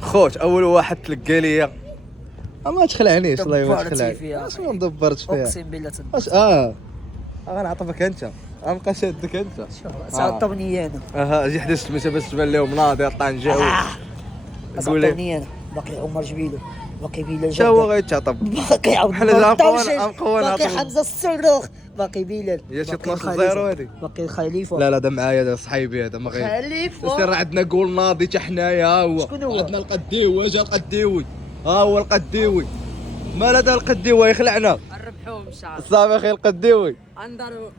خوت اول واحد تلقى ليا ما تخلعنيش الله ما تخلعني اش ما ندبرتش فيها اقسم بالله واش غنعطفك انت غنبقى شادك انت تعطبني انا اجي حدا السميتة باش تبان لهم ناضي طنجاوي قول لي انا باقي عمر جبيلو باقي بلال شا هو غيتعطب باقي عبد حنا الله باقي حمزه الصاروخ باقي بلال هي شي 12-0 هادي باقي الخليفه لا دا معايا دا صحيبي هذا ما غير خليفه سير عندنا قول ناضي حتى حنايا ها هو شكون هو عندنا القديوي جا القديوي ها هو القديوي مال هذا القديوي يخلعنا نربحوهم ان شاء الله صافي اخي القديوي غنداروا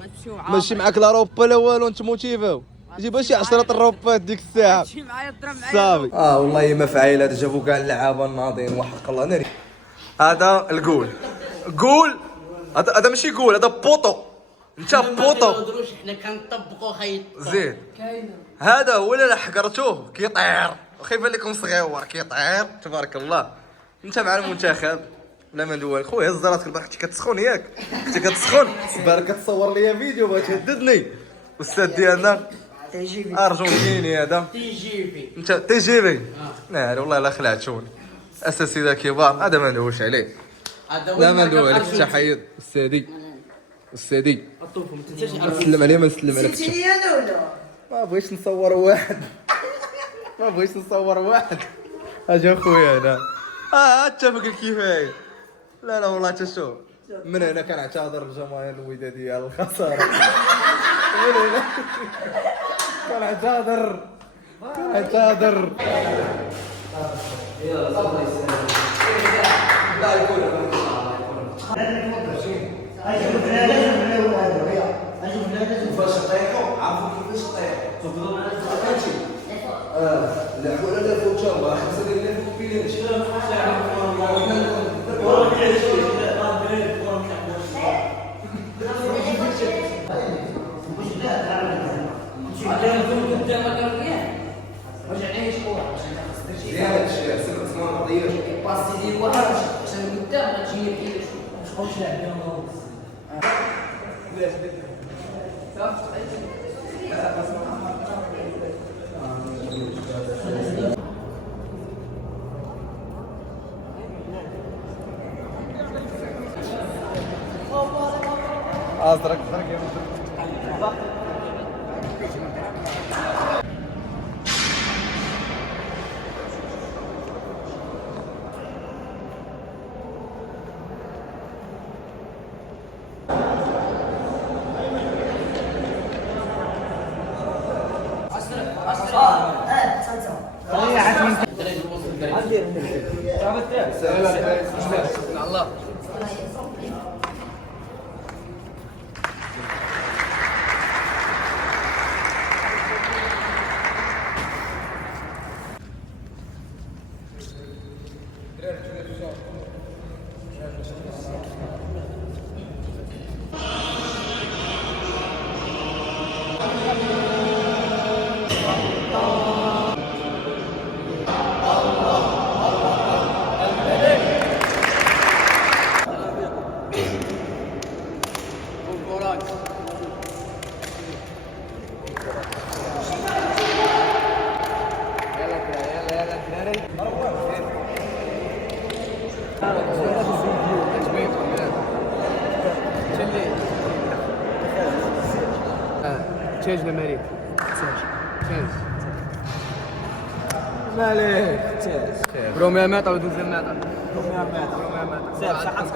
غتمشيو ماشي معاك لا روبا لا والو انت موتيفاو جيب شي 10 الروبات ديك الساعه ماشي معايا الضرب معايا صافي والله ما فعيل هذا جابوا كاع اللعابه الناضين وحق الله ناري هذا القول قول هذا ماشي قول هذا بوطو انت بوطو حنا كنطبقوا خيط زين هذا هو اللي حقرتوه كيطير وخايف لكم صغيور كيطير تبارك الله انت مع المنتخب لا ما ندوالك خويا هز راسك البارح كنتي كتسخن ياك كنتي كتسخن البارح كتصور ليا فيديو بغا تهددني الاستاذ ديالنا ارجنتيني هذا تيجيبي انت تيجيبي ناري والله لا خلعتوني اساتذه كبار هذا ما ندويش عليه لا ما ندوي عليك انت حيد استاذي نسلم عليه ما نسلم عليك سيتيني انا ولا ما بغيتش نصور واحد اجا خويا هنا اتفق الكفايه لا والله تشوف من هنا كنعتذر للجماهير الوداديه على الخساره من هنا كنعتذر لا يقول كيفاش طيحوا عرفوا كيفاش طيحوا تفضلوا معنا في لعبوا على الفوتشر 5 ديال الفوتشر ازرق الله تاج الملك تاج مالك تاج بروميا ماتا ودوزيام ماتا بروميا ماتا سير شحال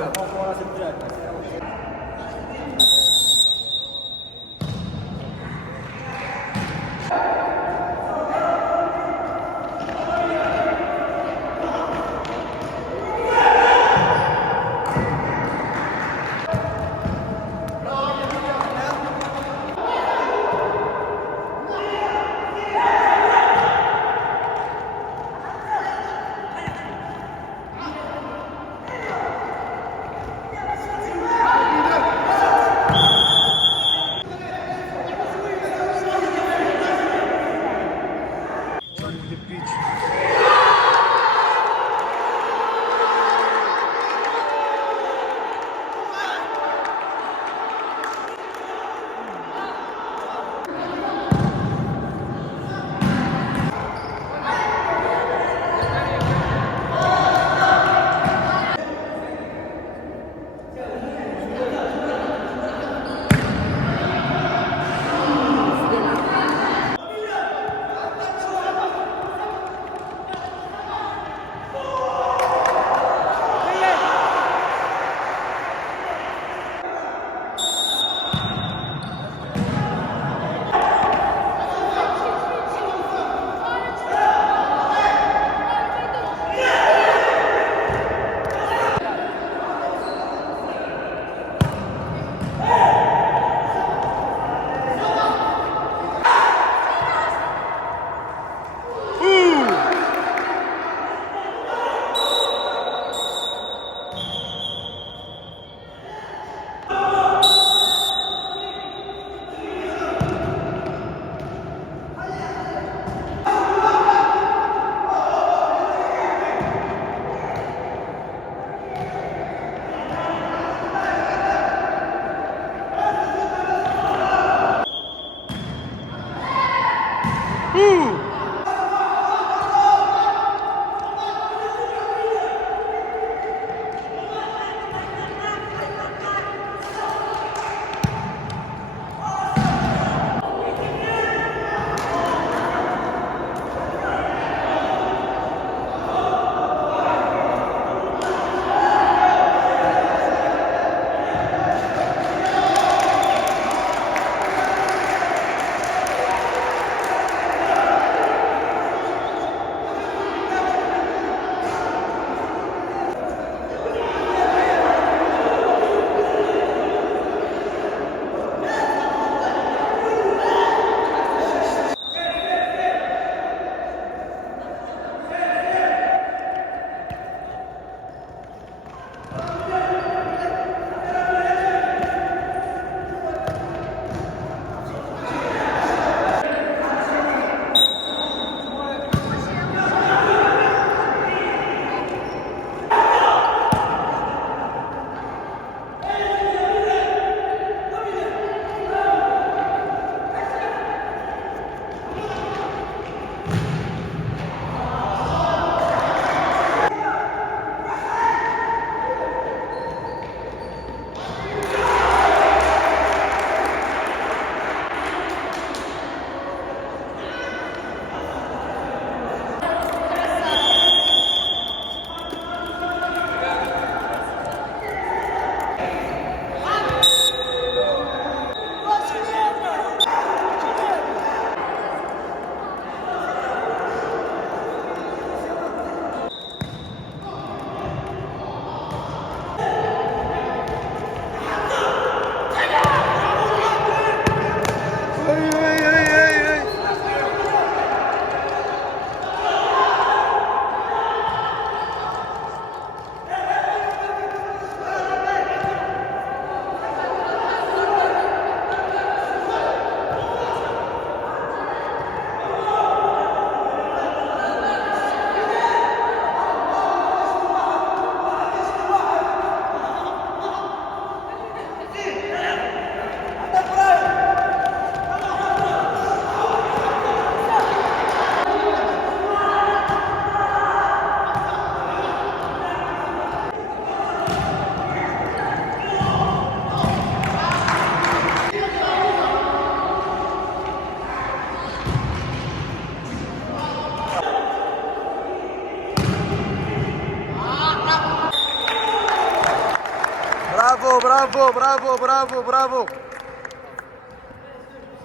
برافو برافو برافو برافو برافو.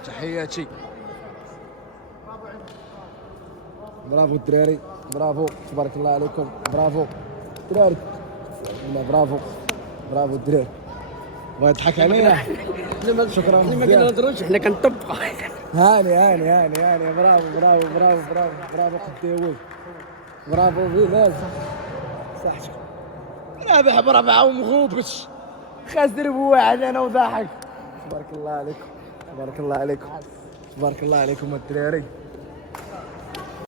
تحياتي. برافو الدراري، برافو تبارك الله عليكم، برافو الدراري، والله برافو برافو الدراري. بغا يضحك عليا. شكرا ما بزاف. كنهضروش حنا كنطبقوا. هاني برافو برافو برافو برافو برافو قداوي، برافو بلال صحتك. رابح بربعة ومغوبش، خاسر بواحد انا وضاحك. تبارك الله عليكم، تبارك الله عليكم، تبارك الله عليكم الدراري.